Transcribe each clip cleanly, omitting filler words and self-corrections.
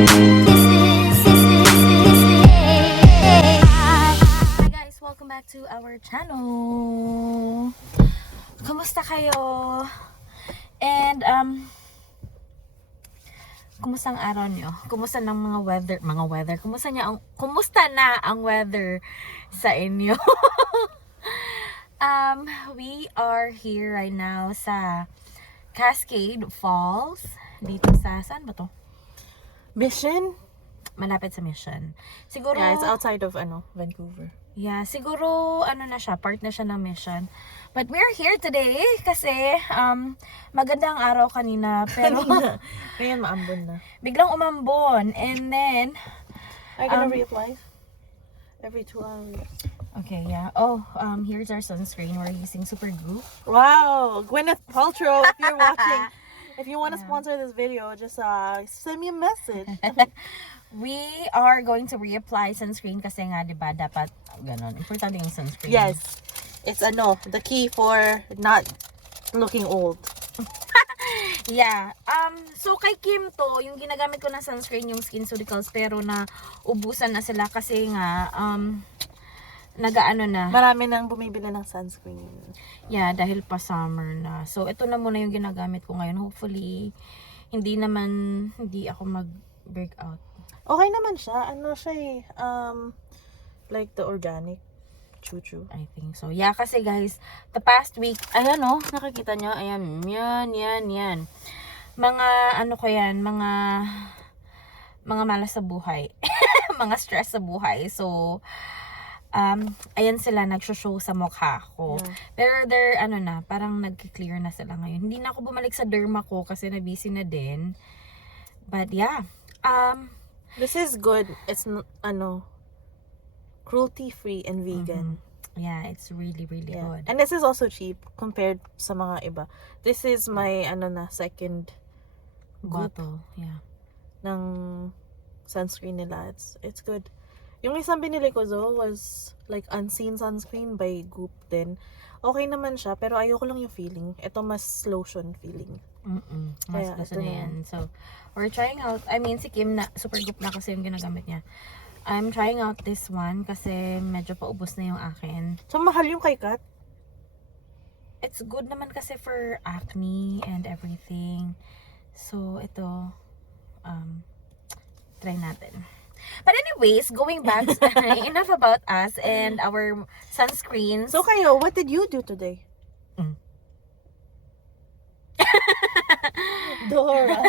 Hi guys, welcome back to our channel. Kumusta kayo? And kumusta ang araw nyo? Kumusta ng mga weather? Kumusta na ang weather sa inyo? We are here right now sa Cascade Falls dito sa saan ba to? Mission? Malapit sa Mission. Siguro Yeah, it's outside of Vancouver. Yeah, siguro na siya, part na siya ng Mission. But we're here today kasi maganda ang araw kanina pero Ngayon maambon na. biglang umambon and then Are you gonna reapply? Every 2 hours. okay, yeah. Oh, here's our sunscreen. We're using Super Glue. Wow! Gwyneth Paltrow, if you're watching, if you want to sponsor this video, just send me a message. We are going to reapply sunscreen kasi nga 'di ba dapat ganon. Importante yung sunscreen. Yes. It's the key for not looking old. Yeah. So kay Kim to, yung ginagamit ko na sunscreen yung SkinCeuticals pero na ubusan na sila kasi nga nagaano na. Marami nang bumibili ng sunscreen. Yeah, dahil pa summer na. So ito na muna yung ginagamit ko ngayon. Hopefully hindi ako mag-break out. Okay naman siya. Like the organic. Choo-choo. I think so. Yeah, kasi guys, the past week, ayan nakikita nyo, ayan, yan. Mga, mga malas sa buhay. Mga stress sa buhay. So, ayan sila, nagsho-show sa mukha ko. Yeah. Pero they're, parang nag-clear na sila ngayon. Hindi na ako bumalik sa derma ko kasi na-busy na din. But yeah, This is good. It's cruelty-free and vegan. yeah, it's really, really good. And this is also cheap compared sa mga iba. This is my second Bottle, yeah. ng sunscreen nila. It's good. Yung isang binili ko was like unseen sunscreen by Goop din. Okay naman siya, pero ayoko lang yung feeling. Ito mas lotion feeling. Mas Kaya, gusto ito niya na yan. So, we're trying out, si Kim na, super group na kasi yung ginagamit niya. I'm trying out this one kasi medyo paubos na yung akin. So, mahal yung kay Kat? It's good naman kasi for acne and everything. So, ito, try natin. But anyways, going back, enough about us and our sunscreens. So, kayo, what did you do today? Dora.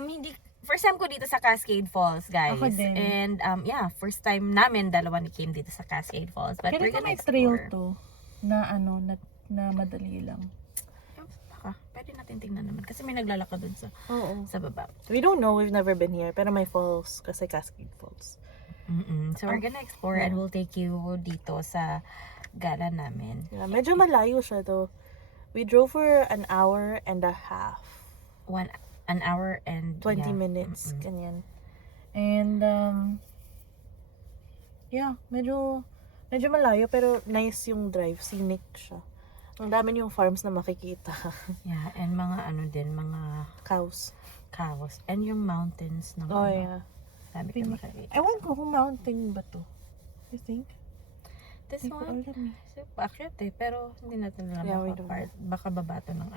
Hindi, first time ko dito sa Cascade Falls, guys. Ako din. And yeah, first time namin dalawa ni Kim dito sa Cascade Falls. But we're gonna trail explore. to na na madali lang. Baka, pwede natin tingnan naman kasi may naglalakad dun sa baba. We don't know, we've never been here, pero may falls kasi Cascade Falls. So we're gonna explore and we'll take you dito sa gala namin. Yeah, medyo malayo siya though. We drove for an hour and a half. An hour and 20 minutes, ganyan. And yeah, medyo malayo pero nice yung drive, scenic siya. Ang dami yung farms na makikita. Yeah, and mga Cows. and yung mountains ng Yeah. Sabi ko makikita. Ewan ko kung mountain ba to. You think? This one, bakit pero hindi natin alam Yeah, we baka babato ng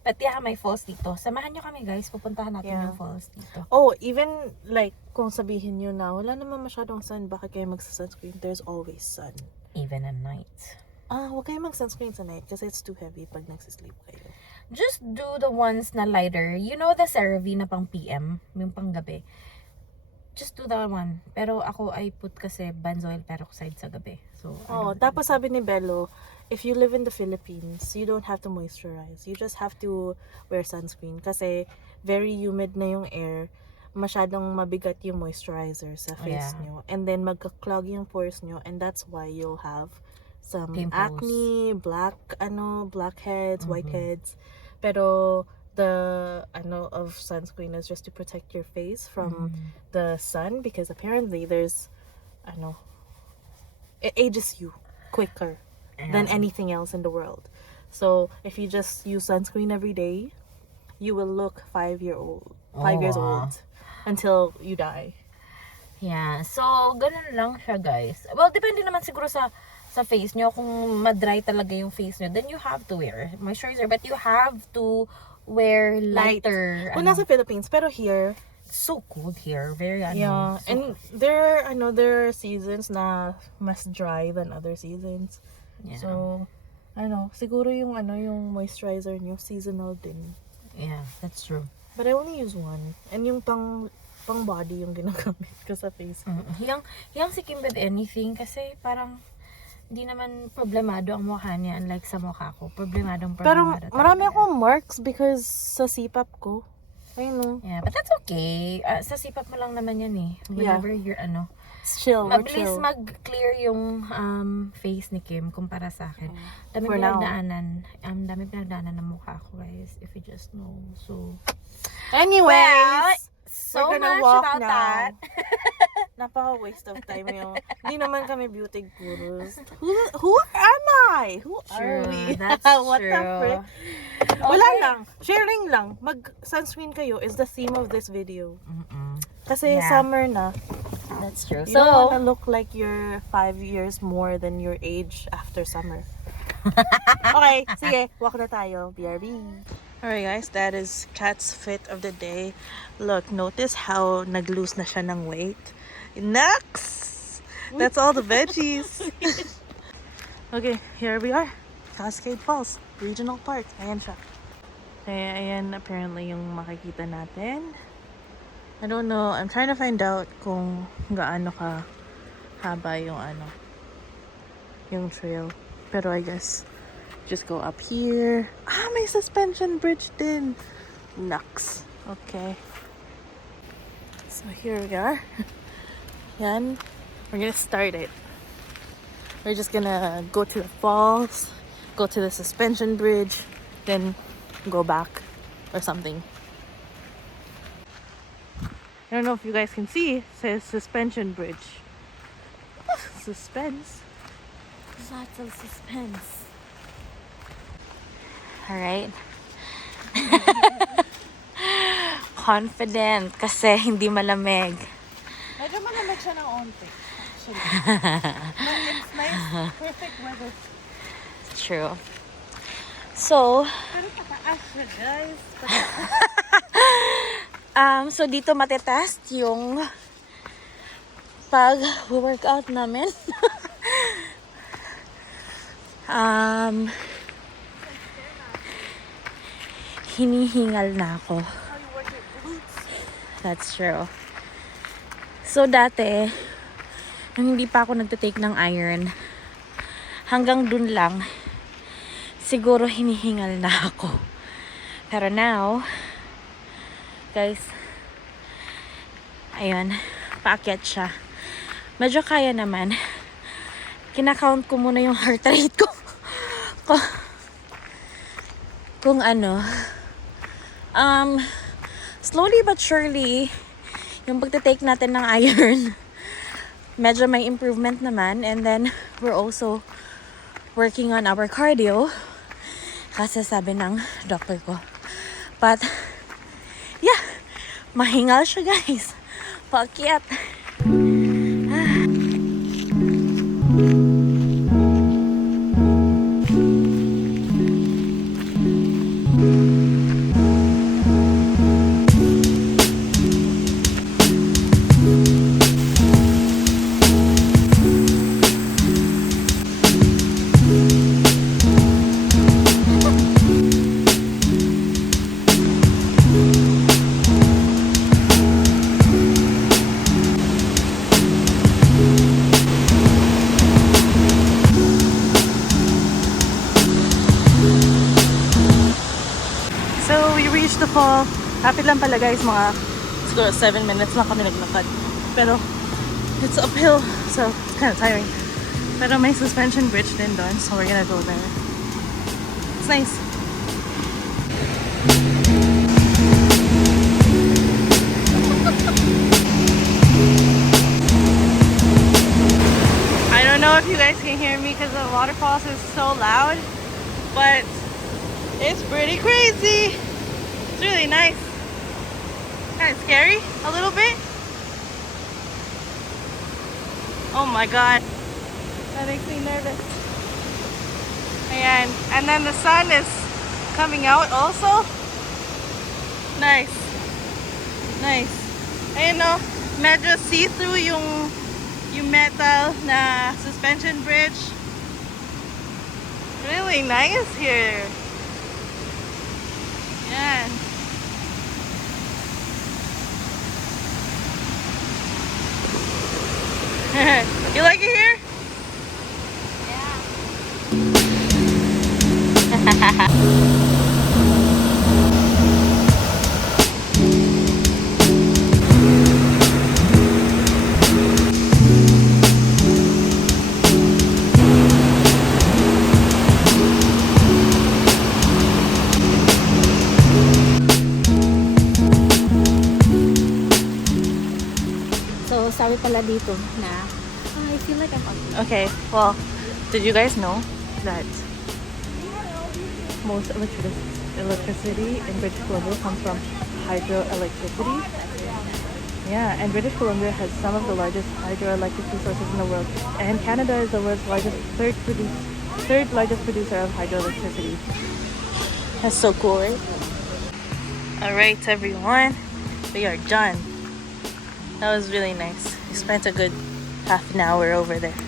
But yeah, may falls dito. Samahan nyo kami guys, pupuntahan natin yung falls dito. Oh, even like kung sabihin nyo na wala naman masyadong sun, bakit kayo magsa-sunscreen? There's always sun. Even at night. Huwag kayo mag-sunscreen sa night kasi it's too heavy pag nagsisleep kayo. Just do the ones na lighter. You know the CeraVe na pang PM, yung pang gabi. Just do that one. Pero ako I put kasi benzoyl peroxide sa gabi. So, tapos sabi ni Bello, if you live in the Philippines, you don't have to moisturize. You just have to wear sunscreen kasi very humid na yung air. Masyadong mabigat yung moisturizer sa face nyo. And then magka-clog yung pores nyo and that's why you'll have some pimples, acne, blackheads, whiteheads. Pero the of sunscreen is just to protect your face from the sun because apparently there's it ages you quicker than anything else in the world. So if you just use sunscreen every day, you will look 5 years old until you die. Yeah. So, ganun lang siya, guys. Well, depende naman siguro sa face nyo. Kung ma-dry talaga yung face nyo, then you have to wear moisturizer. But you have to wear lighter. Kung nasa Philippines, pero here, so cold here. Very, yeah. so And there are seasons na mas dry than other seasons. yeah. So, siguro yung moisturizer nyo, seasonal din. Yeah, that's true. But I only use one. And yung pang body yung ginagamit ko sa face. Hiyang si Kim with anything kasi parang hindi naman problemado ang mukha niya unlike sa mukha ko. Problemado Pero talaga. marami akong marks because sa sipap ko. I know. Yeah, but that's okay. Sa sipap mo lang naman yan eh. Whenever you're Chill, we're mabilis chill. mag-clear yung face ni Kim kumpara sa akin. Dami For now. pinagdaanan ng mukha ko, guys. If you just know. So, Anyways, so we're gonna much walk about now. that. Napaka-waste of time yung... Hindi naman kami beauty gurus. Who am I? Who are we? That's What true. the frick? Wala lang. Sharing lang. Mag-sunscreen kayo is the theme of this video. Kasi Yeah. summer na. That's true. You don't wanna look like you're 5 years more than your age after summer. Okay, sige. Walk na tayo. BRB. Alright guys, that is Kat's fit of the day. Look, notice how nag-lose na siya ng weight. Next! That's all the veggies. Okay, here we are. Cascade Falls, Regional Park. Ayan siya. Kaya ayan apparently yung makikita natin. I don't know. I'm trying to find out kung gaano ka haba yung trail. Pero I guess just go up here. May suspension bridge din. Nux. Okay. So here we are. Yan. We're gonna start it. We're just gonna go to the falls, go to the suspension bridge, then go back or something. I don't know if you guys can see, it says suspension bridge. Suspense. Lots of suspense. Alright. Confident kasi hindi malamig. Medyo malamig siya ng onte. Actually. No, it's nice. Perfect weather. True. So, Pero pataas siya, guys. so dito matetest yung pag-workout namin. Hinihingal na ako. That's true. So dati, nung hindi pa ako nagtitake ng iron, hanggang dun lang, siguro hinihingal na ako. Pero now, guys, ayun, paakyat siya. Medyo kaya naman. Kinakount ko muna yung heart rate ko. Kung slowly but surely, yung pagtitake natin ng iron, medyo may improvement naman. And then, we're also working on our cardio. Kasi sabi ng doctor ko. But, yeah, mahingal siya, guys. Paakyat. The fall. Lapit lang pala guys, mga siguro 7 minutes lang kami naglakad. Pero it's uphill, so it's kind of tiring. Pero may suspension bridge din doon, so we're gonna go there. It's nice. I don't know if you guys can hear me because the waterfalls is so loud, but it's pretty crazy. really nice. Kind of scary a little bit. Oh my god. That makes me nervous. Ayan. And then the sun is coming out also. Nice. Nice. Ayun no, medyo see-through yung metal na suspension bridge. Really nice here. Yan. You like it here? So, sabi pala dito na, I feel like I'm ugly. Okay, well, did you guys know that most electricity in British Columbia comes from hydroelectricity? Yeah, and British Columbia has some of the largest hydroelectric resources in the world, and Canada is the world's third largest producer of hydroelectricity. That's so cool, right? Alright, everyone, we are done. That was really nice. We spent a good half an hour over there.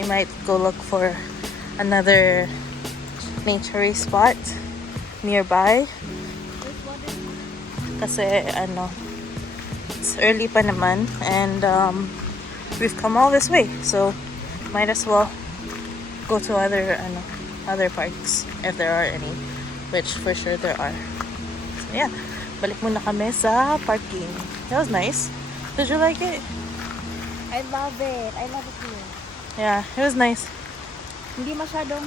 We might go look for another nature spot nearby. Kasi ano, it's early pa naman, and we've come all this way, so might as well go to other parks if there are any, which for sure there are. So yeah, balik muna kami sa parking. That was nice. Did you like it? I love it. I love it too. Yeah, it was nice. Hindi masyadong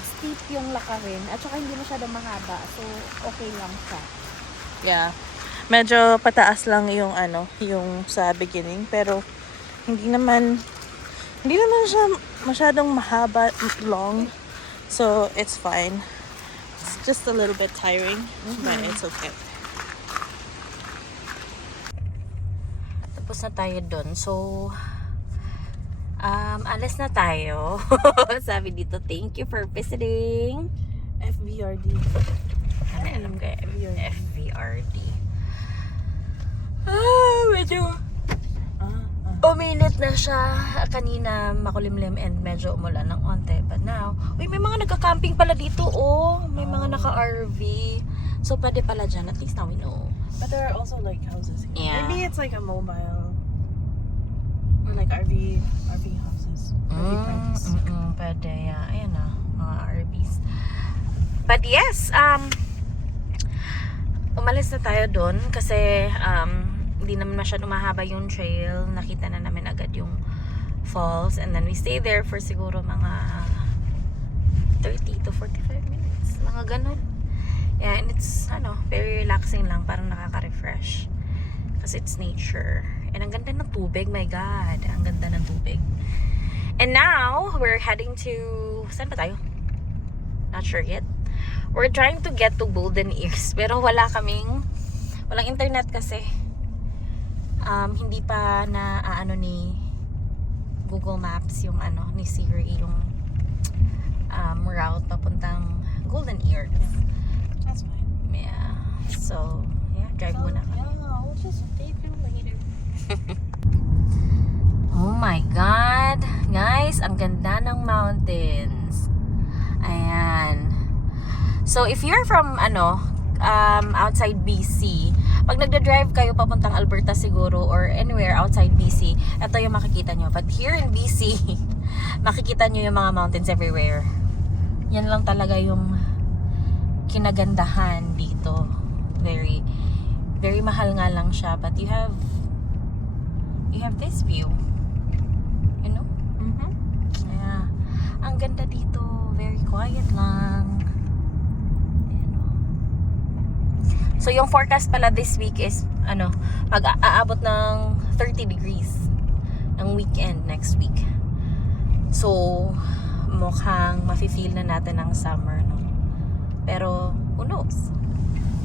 steep yung lakarin at saka hindi masyadong mahaba. So, okay lang siya. Yeah. Medyo pataas lang yung yung sa beginning, pero hindi naman siya masyadong mahaba, long. So, it's fine. It's just a little bit tiring, but it's okay. Tapos na tayo dun. So, alis na tayo. Sabi dito, thank you for visiting. FVRD. Ano alam ko FVRD. FVRD. Medyo uminit na siya. Kanina makulimlim and medyo umulan ng onte. But now, may mga nagka-camping pala dito. May mga naka-RV. So, pwede pala dyan. At least now we know. But there are also like houses here. Yeah. Maybe it's like a mobile or like RV houses. RV parks. Pwede, yeah. Ayan na, mga RVs. But yes, umalis na tayo doon kasi hindi naman masyadong mahaba yung trail. Nakita na namin agad yung falls, and then we stay there for siguro mga 30 to 45 minutes. Mga ganun. Yeah, and it's very relaxing lang, parang nakaka-refresh. Kasi it's nature. And ang ganda ng tubig, my God. Ang ganda ng tubig. And now, we're heading to... Saan ba tayo? Not sure yet. We're trying to get to Golden Ears. Pero walang internet kasi. Hindi pa na ni Google Maps yung ni Siri yung route papuntang Golden Ears. That's fine. Yeah. So, yeah, drive muna kami. Yeah, we'll just stay through later. Oh my God! Guys, ang ganda ng mountains. Ayan. So, if you're from, outside BC, pag nagda-drive kayo papuntang Alberta siguro or anywhere outside BC, ito yung makikita nyo. But here in BC, makikita nyo yung mga mountains everywhere. Yan lang talaga yung kinagandahan dito. Very, very mahal nga lang siya, but you have this view. You know? Yeah. Ang ganda dito. Very quiet lang. So, yung forecast pala this week is, mag-aabot ng 30 degrees ng weekend next week. So, mukhang mafe-feel na natin ang summer, no? Pero, Who knows?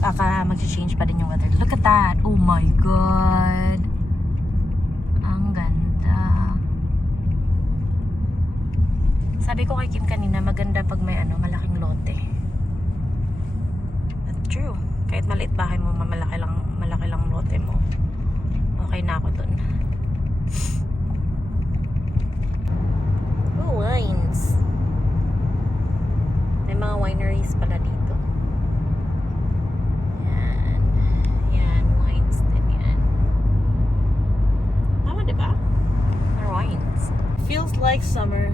Baka mag-change pa din yung weather. Look at that! Oh my God! Ang ganda. Sabi ko kay Kim kanina, maganda pag may malaking lote. That's true. Kahit maliit bahay mo, malaki lang lote mo. Okay na ako dun. Oh, wines. May mga wineries pala dito. Yan. Yan, wines din yan. Tama, diba? Or wines. Feels like summer.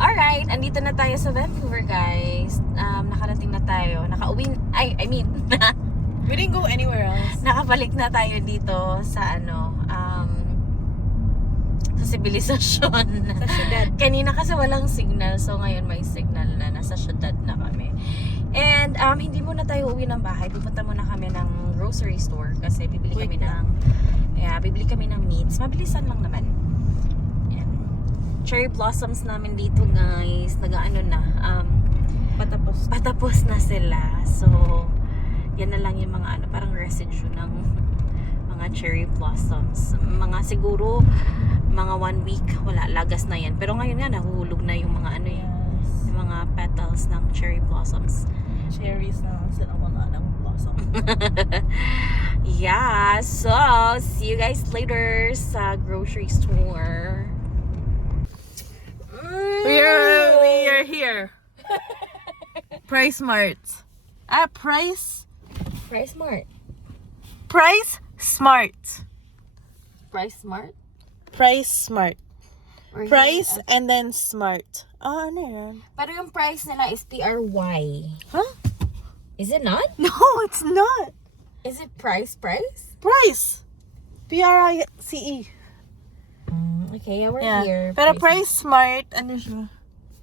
Alright, andito na tayo sa Vancouver, guys. Nakarating na tayo. We didn't go anywhere else. Nakabalik na tayo dito sa sa sibilisasyon. Sa syudad. Kanina kasi walang signal, so ngayon may signal na. Nasa syudad na kami. And hindi muna tayo uwi ng bahay. Pupunta muna kami ng grocery store kasi bibili kami ng meats. Mabilisan lang naman. Yan. Cherry blossoms namin dito, guys. Patapos na sila. So yan na lang yung mga parang residue ng mga cherry blossoms. Siguro mga 1 week wala, lagas na yan. Pero ngayon nga nahuhulog na yung mga yung mga petals ng cherry blossoms. Cherries na sila, wala ng blossom. Yeah, so see you guys later sa grocery store. We are here. Price Mart. Price Smart. Price Smart. Price Smart? Price Smart. Or Price and then Smart. Ano yan? Pero yung price nila is PRY. Huh? Is it not? No, it's not. Is it price? Price. Price. Okay, yeah, we're Yeah. here. Pero Price Smart, ano siya?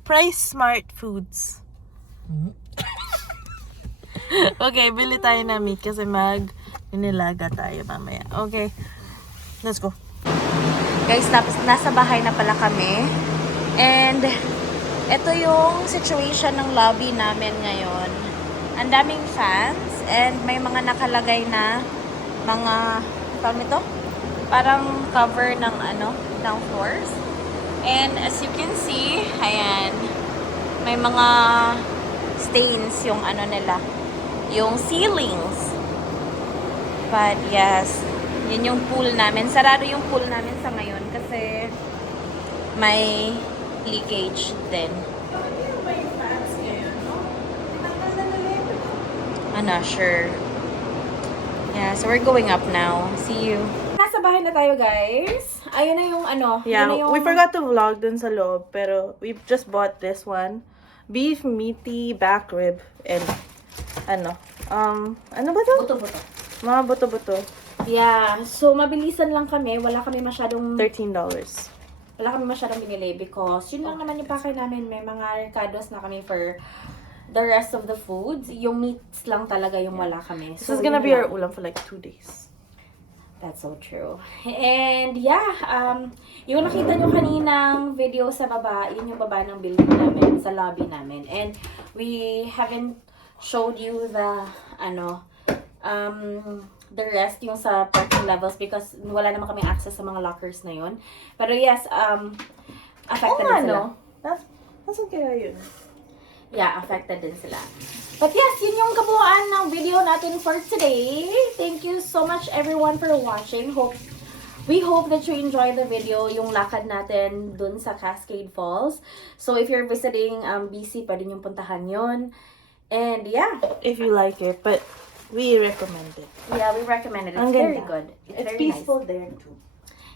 Price Smart Foods. Okay, bili tayo na meat kasi inilaga tayo mamaya. Okay, let's go. Guys, tapos nasa bahay na pala kami. And ito yung situation ng lobby namin ngayon. Ang daming fans and may mga nakalagay na mga parang cover ng ng floors. And as you can see, ayan, may mga stains yung nila, yung ceilings. But yes, yun yung pool namin. Sarado yung pool namin sa ngayon kasi may leakage din. I'm not sure. Yeah, so we're going up now. See you. Nasa bahay na tayo, guys. Ayun na yung Yeah, yun na yung... we forgot to vlog dun sa loob, pero we just bought this one. Beef meaty back rib and ano ba to? Buto-buto. Mga buto-buto. Yeah, so mabilisan lang kami. Wala kami masyadong $13. binili because yun lang naman yung pakay namin. May mga recados na kami for the rest of the foods. Yung meats lang talaga yung wala kami. This is gonna be our ulam for like 2 days. That's so true. And yeah, yung nakita nyo kaninang video sa baba, yun yung baba ng building namin, sa lobby namin. And we haven't showed you the the rest yung sa parking levels because wala naman kami access sa mga lockers na yun. Pero yes, affected din sila. That's okay yun. Yeah, affected din sila. But yes, yun yung kabuuan ng video natin for today. Thank you so much everyone for watching. We hope that you enjoy the video, yung lakad natin dun sa Cascade Falls. So if you're visiting BC, pwede nyo puntahan yun. And yeah. If you like it, but we recommend it. Yeah, we recommend it. It's Ang very ganda. good. It's very peaceful nice. there too.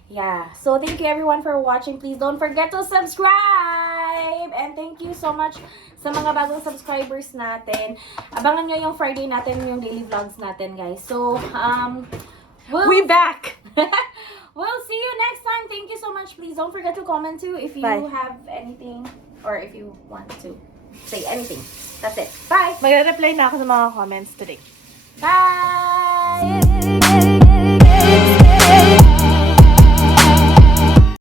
Yeah. So thank you everyone for watching. Please don't forget to subscribe. And thank you so much sa mga bagong subscribers natin. Abangan nyo yung Friday natin, yung daily vlogs natin, guys. So, we back! we'll see you next time. Thank you so much. Please don't forget to comment too if you Bye. have anything or if you want to say anything. That's it. Bye! Magre-reply na ako sa mga comments today. Bye!